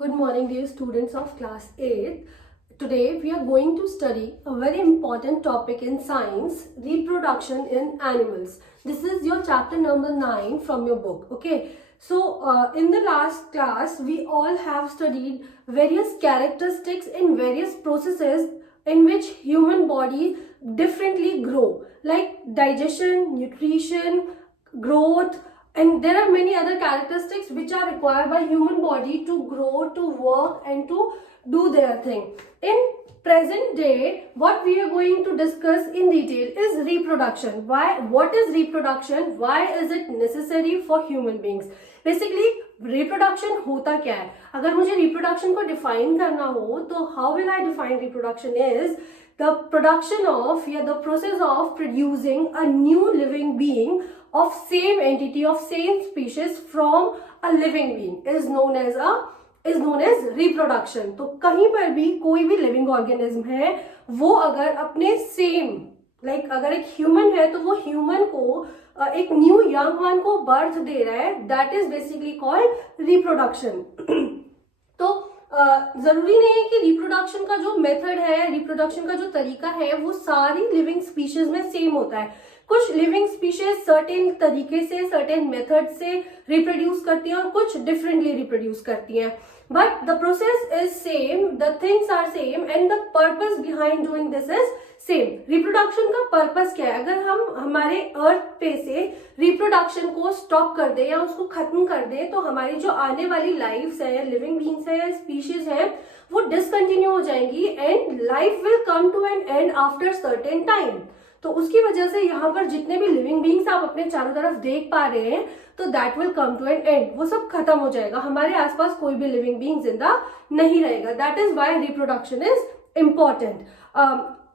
Good morning, dear students of class 8. Today we are going to study a very important topic in science, reproduction in animals. This is your chapter number 9 from your book. Okay. So in the last class we all have studied various characteristics in various processes in which human body differently grow, like digestion, nutrition, growth, and there are many other characteristics which are required by human body to grow, to work, and to do their thing. In present day, what we are going to discuss in detail is reproduction. What is reproduction? Why is it necessary for human beings? Basically, reproduction होता क्या है? अगर मुझे reproduction को define करना हो तो how will I define reproduction is the production of the process of producing a new living being of same entity, of same species from a living being is known as reproduction. तो कहीं पर भी कोई भी living organism है वो अगर अपने सेम अगर एक ह्यूमन है तो वो ह्यूमन को एक न्यू यंग वन को बर्थ दे रहा है, that is basically called reproduction. तो जरूरी नहीं है कि रिप्रोडक्शन का जो मेथड है, रिप्रोडक्शन का जो तरीका है वो सारी लिविंग स्पीशीज में सेम होता है. कुछ लिविंग स्पीशीज सर्टेन तरीके से, सर्टेन मेथड से रिप्रोड्यूस करती हैं और कुछ डिफरेंटली रिप्रोड्यूस करती हैं. But the process is same, the things are same and the purpose behind doing this is same. Reproduction का पर्पस क्या है? अगर हम हमारे अर्थ पे से रिप्रोडक्शन को स्टॉप कर दे या उसको खत्म कर दे तो हमारी जो आने वाली लाइफ्स है, लिविंग बींग्स है या स्पीशीज है वो डिसकंटिन्यू हो जाएंगी and life will come to an end after certain time. तो उसकी वजह से यहाँ पर जितने भी लिविंग बींग्स आप अपने चारों तरफ देख पा रहे हैं तो that will come to an end, वो सब खत्म हो जाएगा. हमारे आसपास कोई भी लिविंग बींग जिंदा नहीं रहेगा. That is why reproduction is important.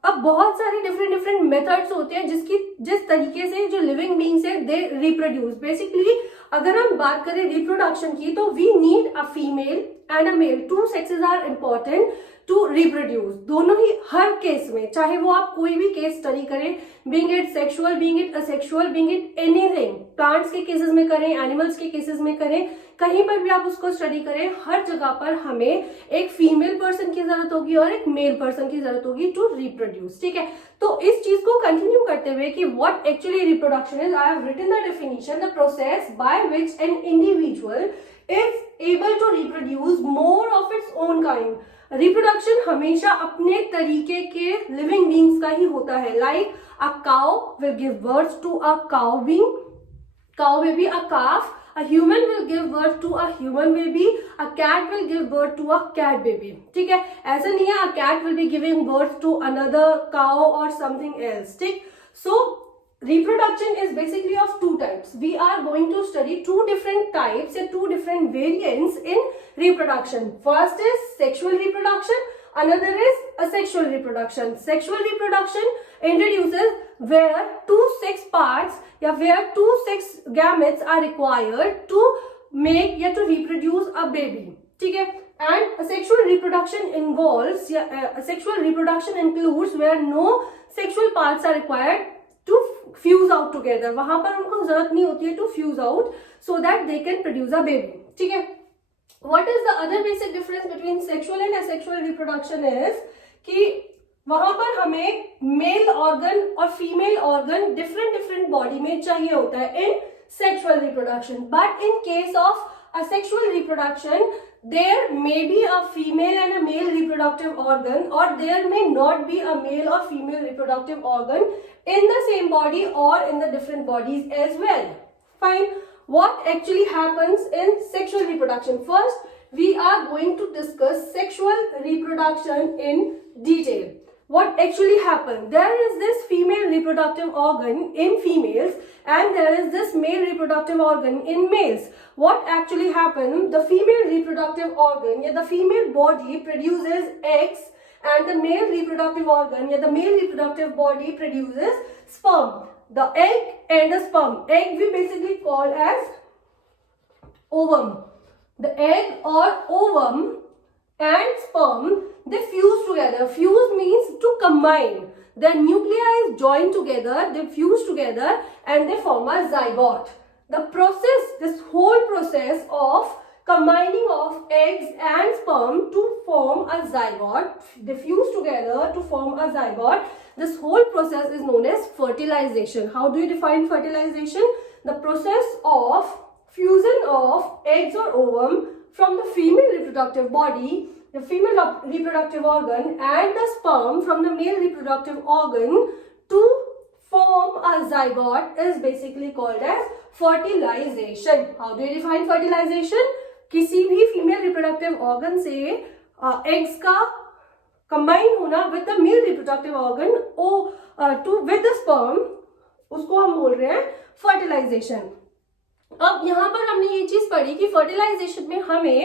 अब बहुत सारे डिफरेंट मेथड्स होते हैं जिस तरीके से जो लिविंग बींग्स है दे रिप्रोड्यूस. बेसिकली अगर हम बात करें रिप्रोडक्शन की तो we need a female and a male. Two sexes are important to reproduce. दोनों ही हर केस में, चाहे वो आप कोई भी केस स्टडी करें, being it sexual, being it asexual, being it anything, plants के केसेस में करें, एनिमल्स के केसेस में करें, कहीं पर भी आप उसको स्टडी करें, हर जगह पर हमें एक फीमेल पर्सन की जरूरत होगी और एक मेल पर्सन की जरूरत होगी टू रिप्रोड्यूस. ठीक है, तो इस चीज को कंटिन्यू करते हुए कि what actually reproduction is, I have written the definition, the process by which an individual is able to reproduce more of its own kind. Reproduction हमेशा अपने तरीके के लिविंग बींग्स का ही होता है. Like a cow will give birth to a cow being, cow baby, a calf, a human will give birth to a human baby, a cat will give birth to a cat baby. ठीक है, ऐसा नहीं है a cat will be giving birth to another cow or something else. ठीक, so reproduction is basically of two types. We are going to study two different types and two different variants in reproduction. First is sexual reproduction, another is asexual reproduction. Sexual reproduction introduces where two sex parts या where two sex gametes are required to make या to reproduce a baby. ठीक है, and asexual reproduction involves asexual reproduction includes where no sexual parts are required to fuse out together. वहां पर उनको जरूरत नहीं होती है to fuse out so that they can produce a baby. ठीक है, what is the other basic difference between sexual and asexual reproduction is कि वहां पर हमें मेल ऑर्गन और फीमेल ऑर्गन डिफरेंट बॉडी में चाहिए होता है in sexual reproduction. But in case of asexual reproduction there may be a female and a male reproductive organ, or there may not be a male or female reproductive organ in the same body or in the different bodies as well. Fine. What actually happens in sexual reproduction? First, we are going to discuss sexual reproduction in detail. What actually happens? There is this female reproductive organ in females and there is this male reproductive organ in males. What actually happens? The female reproductive organ, the female body produces eggs and the male reproductive organ, the male reproductive body produces sperm. The egg and the sperm. Egg we basically call as ovum. The egg or ovum and sperm, they fuse together. Fuse means to combine. The nuclei is joined together, they fuse together and they form a zygote. The process, this whole process of combining of eggs and zygote. They fuse together to form a zygote. This whole process is known as fertilization. How do you define fertilization? The process of fusion of eggs or ovum from the female reproductive body, the female reproductive organ, and the sperm from the male reproductive organ to form a zygote is basically called as fertilization. How do you define fertilization? किसी भी female reproductive organ से eggs का combine होना with the male reproductive organ to with the sperm, उसको हम बोल रहे हैं फर्टिलाइजेशन. अब यहाँ पर हमने ये चीज पढ़ी कि फर्टिलाइजेशन में हमें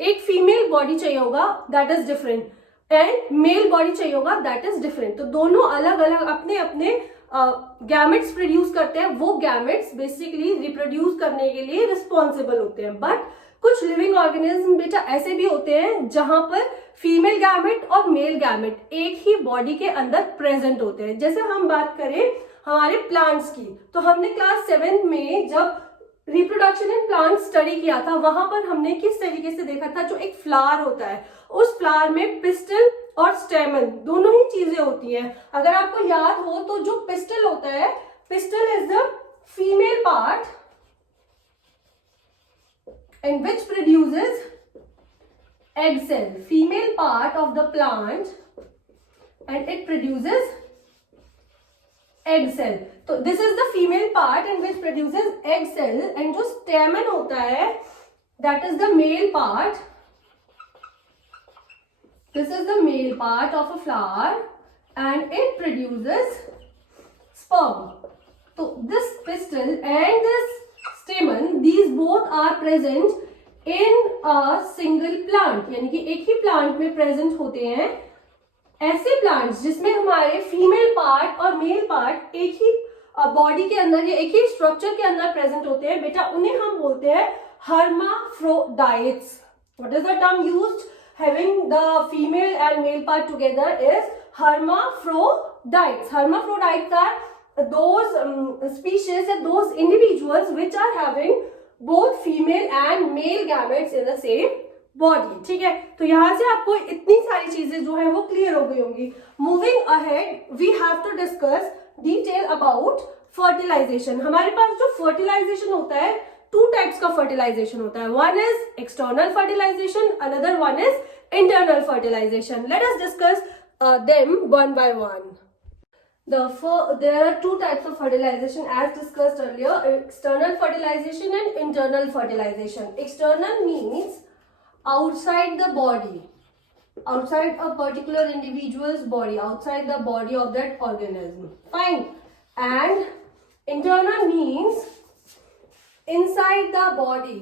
एक फीमेल बॉडी चाहिए होगा, that is different, and male body चाहिए होगा, दैट इज डिफरेंट. तो दोनों अलग अलग अपने अपने गैमेट्स प्रोड्यूस करते हैं. वो गैमेट्स बेसिकली रिप्रोड्यूस करने के लिए रिस्पॉन्सिबल होते हैं. बट कुछ लिविंग ऑर्गेनिज्म बेटा ऐसे भी होते हैं जहां पर फीमेल गैमेट और मेल गैमेट एक ही बॉडी के अंदर प्रेजेंट होते हैं. जैसे हम बात करें हमारे प्लांट्स की, तो हमने क्लास 7 में जब रिप्रोडक्शन इन प्लांट स्टडी किया था, वहां पर हमने किस तरीके से देखा था, जो एक फ्लावर होता है उस फ्लावर में पिस्टल और स्टेमन दोनों ही चीजें होती हैं. अगर आपको याद हो तो जो पिस्टल होता है, pistil is the female part in which produces egg cell, female part of the plant, and it produces egg cell. तो this is the female part in which produces egg cell, and जो stamen होता है that is the male part. This is the male part of a flower and it produces sperm. So this pistil and this stamen, these both are present in a single plant. यानी कि एक ही plant में present होते हैं. ऐसे plants जिसमें हमारे female part और मेल पार्ट एक ही बॉडी के अंदर या एक ही स्ट्रक्चर के अंदर प्रेजेंट होते हैं बेटा, उन्हें हम बोलते हैं hermaphrodites. What is the term used? Having the female and male part together is hermaphrodites. Hermaphrodites are those species and those individuals which are having both female and male gametes in the same body. ठीक है, तो यहाँ से आपको इतनी सारी चीजें जो है वो क्लियर हो गई होंगी. Moving ahead, we have to discuss detail about fertilization. हमारे पास जो fertilization होता है, two types का fertilization होता है. One is external fertilization, another one is internal fertilization. Let us discuss them one by one. There are two types of fertilization as discussed earlier: external fertilization and internal fertilization. External means outside the body, outside a particular individual's body, outside the body of that organism. Fine. And internal means inside the body.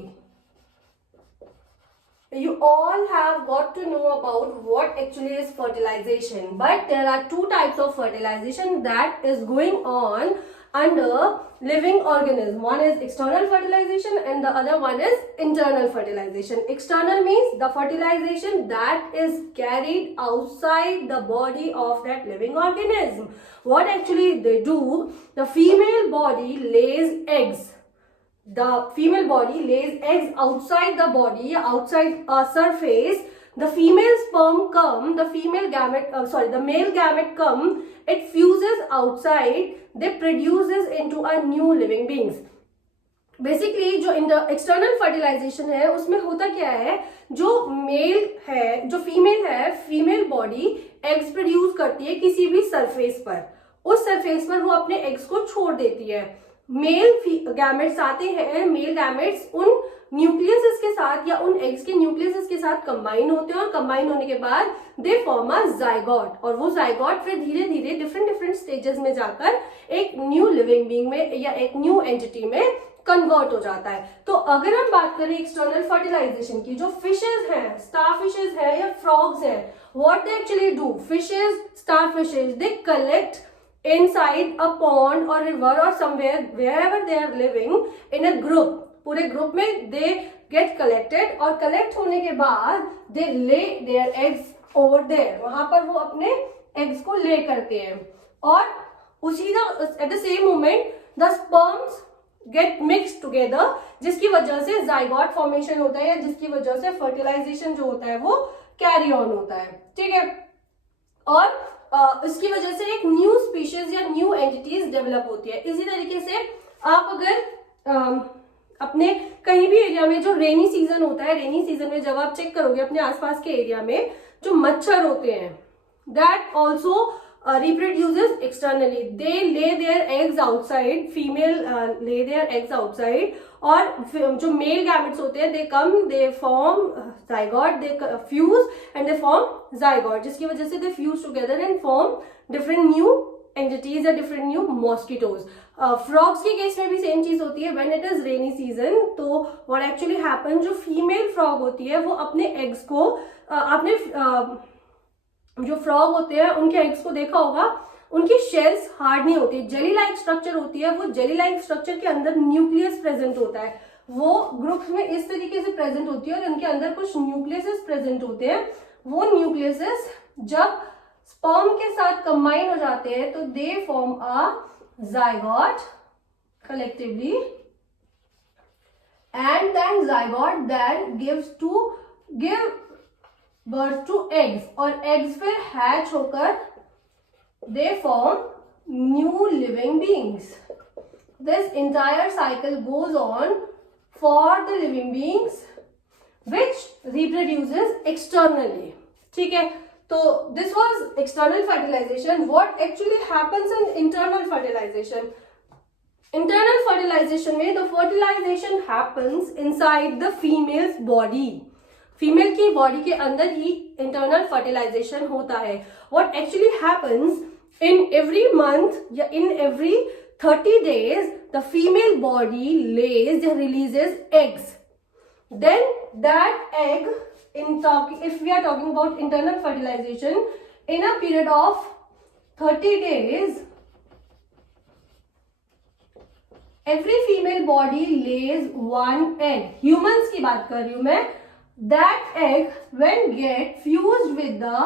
You all have got to know about what actually is fertilization, but there are two types of fertilization that is going on under living organism. One is external fertilization and the other one is internal fertilization. External means the fertilization that is carried outside the body of that living organism. What actually they do, the female body lays eggs. The female body lays eggs outside the body, outside a surface. The female sperm come, the female gamete, the male gamete come, it fuses outside, they produces into a new living beings. Basically जो external fertilisation है उसमें होता क्या है, जो mail है, जो female है, फीमेल बॉडी एग्स प्रोड्यूस करती है किसी भी सरफेस पर. उस सरफेस पर वो अपने एग्स को छोड़ देती है. मेल गैमेट्स आते हैं, मेल गैमेट्स उन न्यूक्लियस के साथ या उन एग्स के न्यूक्लियस के साथ कंबाइन होते हैं और कंबाइन होने के बाद दे फॉर्म अ जाइगोट. और वो जाइगोट फिर धीरे धीरे डिफरेंट स्टेजेस में जाकर एक न्यू लिविंग बीइंग में या एक न्यू एंटिटी में कन्वर्ट हो जाता है. तो अगर हम बात करें एक्सटर्नल फर्टिलाइजेशन की, जो फिशेज हैं, स्टार फिशेज है या फ्रॉग्स हैं, what they actually do, fishes, star fishes, they collect inside a pond or river or somewhere wherever they are living in a group. पूरे ग्रुप में they get collected और collect होने के बाद they lay their eggs over there. वहां पर वो अपने eggs को ले करते हैं और उसी at the same moment the sperms get mixed together, जिसकी वजह से जाइगोट फॉर्मेशन होता है या जिसकी वजह से फर्टिलाइजेशन जो होता है वो कैरी ऑन होता है, ठीक है। और इसकी वजह से एक न्यू स्पीशीज या न्यू एंटिटीज डेवलप होती है। इसी तरीके से आप अगर अपने कहीं भी एरिया में जो रेनी सीजन होता है, रेनी सीजन में जब आप चेक करोगे अपने आसपास के एरिया में जो मच्छर होते हैं, that also reproduces externally. They lay their eggs outside. Female lay their eggs outside. और जो male gametes होते हैं, they come, they form zygote, they fuse and they form zygote, जिसकी वजह से they fuse together and form different new entities या different new mosquitoes. Frogs के case में भी सेम चीज होती है. When it is rainy season, तो what actually happens, जो female frog होती है वो अपने eggs को अपने जो फ्रॉग होते हैं उनके एग्स को देखा होगा, उनकी शेल्स हार्ड नहीं होती, जेली लाइक स्ट्रक्चर होती है. वो जेली लाइक स्ट्रक्चर के अंदर न्यूक्लियस प्रेजेंट होता है. वो ग्रुप्स में इस तरीके से प्रेजेंट होती है और उनके अंदर कुछ न्यूक्लियसेस प्रेजेंट होते हैं. वो न्यूक्लियसेस जब स्पर्म के साथ कंबाइन हो जाते हैं तो they form a zygote collectively, and then zygote then give birth to eggs, और eggs फिर hatch होकर they form new living beings. This entire cycle goes on for the living beings which reproduces externally. ठीक है, तो this was external fertilization. What actually happens in internal fertilization? Internal fertilization में the fertilization happens inside the female's body. Female की body के अंदर ही internal fertilization होता है. What actually happens in every month या in every 30 days the female body lays releases eggs. Then that egg if we are talking about internal fertilization, in a period of 30 days every female body lays one egg. Humans की बात कर रही हूं मैं. That egg, when get fused with the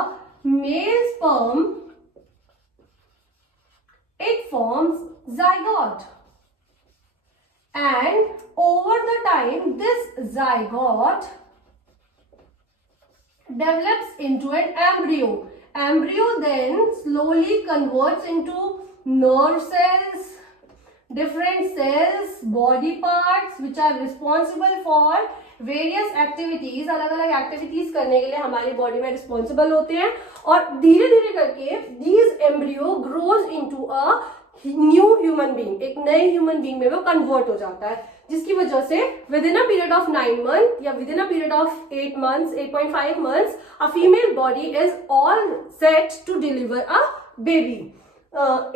male sperm, it forms zygote. And over the time, this zygote develops into an embryo. Embryo then slowly converts into nerve cells, different cells, body parts which are responsible for various activities. अलग अलग activities करने के लिए हमारी body में responsible होते हैं. और धीरे धीरे करके these embryo grows into a new human being, एक नए ह्यूमन बीइंग में वो कन्वर्ट हो जाता है, जिसकी वजह से within a period of 9 months या within a period of 8 months, 8.5 months, a female body is all set to deliver a baby.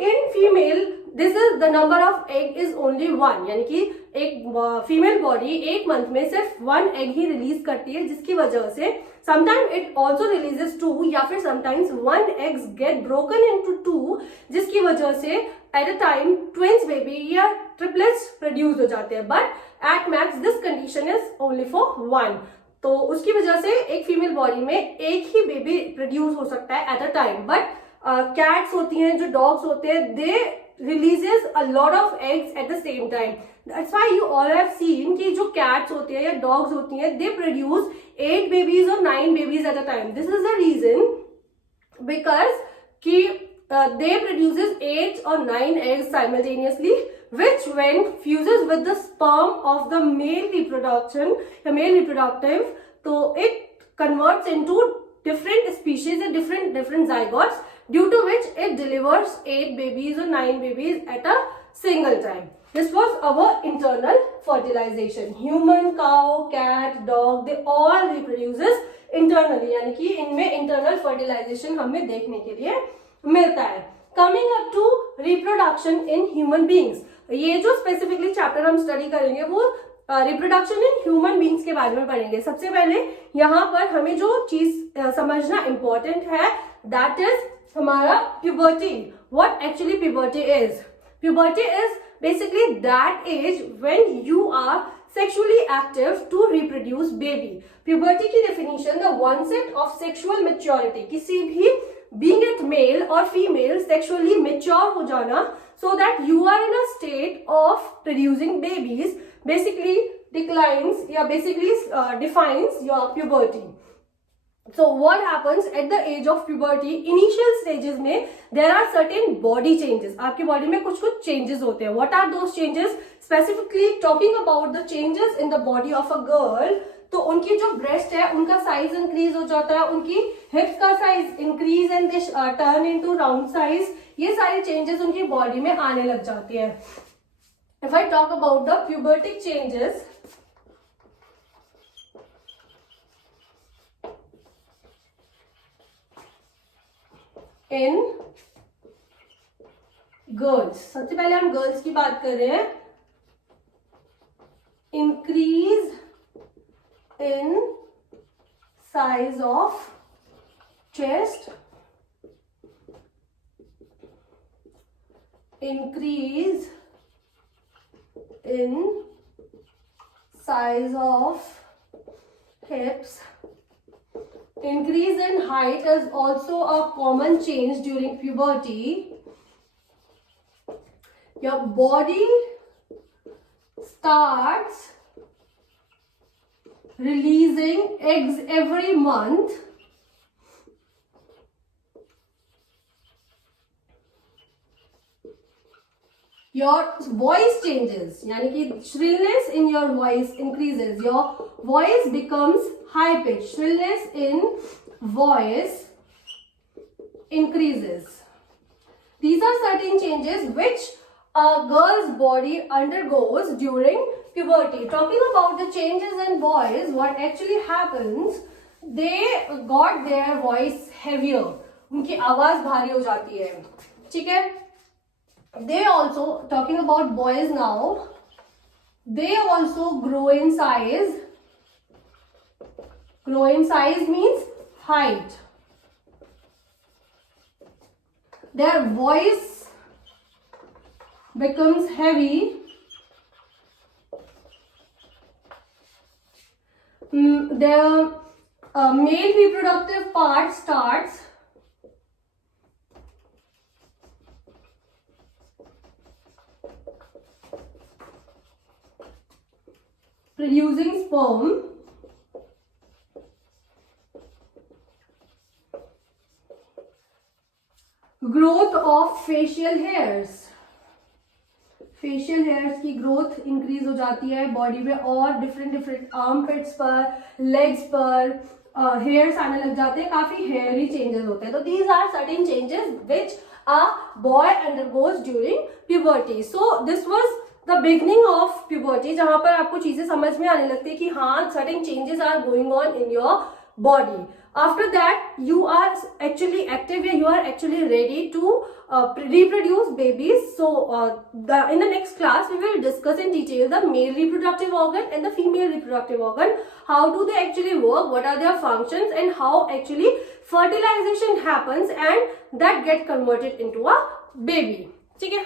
In female this is the number of egg is only 1, यानी कि एक female body 1 month में सिर्फ 1 egg ही release करती है, जिसकी वजह से समटाइम इट ऑल्सो रिलीजेस 2 या फिर sometimes 1 eggs get broken into 2, जिसकी वजह से at a time twins baby या ट्रिपलेट्स प्रोड्यूस हो जाते हैं. But at max this condition is only for 1. तो उसकी वजह से एक फीमेल बॉडी में एक ही बेबी प्रोड्यूस हो सकता है at a time. But cats होती हैं, जो डॉग्स होते हैं, दे releases a lot of eggs at the same time. That's why you all have seen कि जो cats होती हैं या dogs होती हैं, they produce 8 babies or 9 babies at a time. This is the reason because कि they produces 8 or 9 eggs simultaneously, which when fuses with the sperm of the male reproductive, so it converts into different species and different zygotes, due to which it delivers 8 babies or 9 babies at a single time. This was our internal fertilization. Human, cow, cat, dog, they all reproduces internally. यानी कि इनमें internal fertilization हमें देखने के लिए मिलता है. Coming up to reproduction in human beings. ये जो specifically chapter हम study करेंगे वो रिप्रोडक्शन इन ह्यूमन बींग्स के बारे में पढ़ेंगे. सबसे पहले यहाँ पर हमें जो चीज समझना इंपॉर्टेंट है, दैट इज हमारा puberty. What actually puberty is? Puberty is basically that age when you are sexually active to reproduce baby. Puberty की definition, the onset of sexual maturity, किसी भी being it male or female sexually mature हो जाना, so that you are in a state of producing babies, basically declines या basically defines your puberty. So what happens at the age of puberty? Initial stages में there are certain body changes. आपकी body में कुछ कुछ changes होते हैं. What are those changes? Specifically talking about the changes in the body of a girl. तो उनकी जो breast है उनका size increase हो जाता है, उनकी hips का size increase and they turn into round size. ये सारी changes उनकी body में आने लग जाती है. If I talk about the pubertic changes, in girls, सबसे पहले हम गर्ल्स की बात कर रहे हैं. Increase in size of chest, increase in size of hips. Increase in height is also a common change during puberty. Your body starts releasing eggs every month. Your voice changes, यानी कि shrillness in your voice increases. Your voice becomes high pitch. Shrillness in voice increases. These are certain changes which a girl's body undergoes during puberty. Talking about the changes in boys, what actually happens, they got their voice heavier. उनकी आवाज भारी हो जाती है. ठीक है. They also, talking about boys now, they also grow in size. Grow in size means height. Their voice becomes heavy. Their male reproductive part starts producing sperm. Growth of facial hairs. Facial hairs की growth increase हो जाती है body में, और different armpits पर, legs पर hairs आने लग जाते हैं. काफी हेयरी चेंजेस होते हैं. तो these are certain changes which a boy undergoes during puberty. So this was the beginning of puberty, जहां पर आपको चीजें समझ में आने लगती है कि हाँ certain changes are going on in your body. After that you are actually active, you are actually ready to reproduce babies. So in the next class we will discuss in detail the male reproductive organ and the female reproductive organ. How do they actually work, what are their functions, and how actually fertilization happens and that get converted into a baby. ठीक है.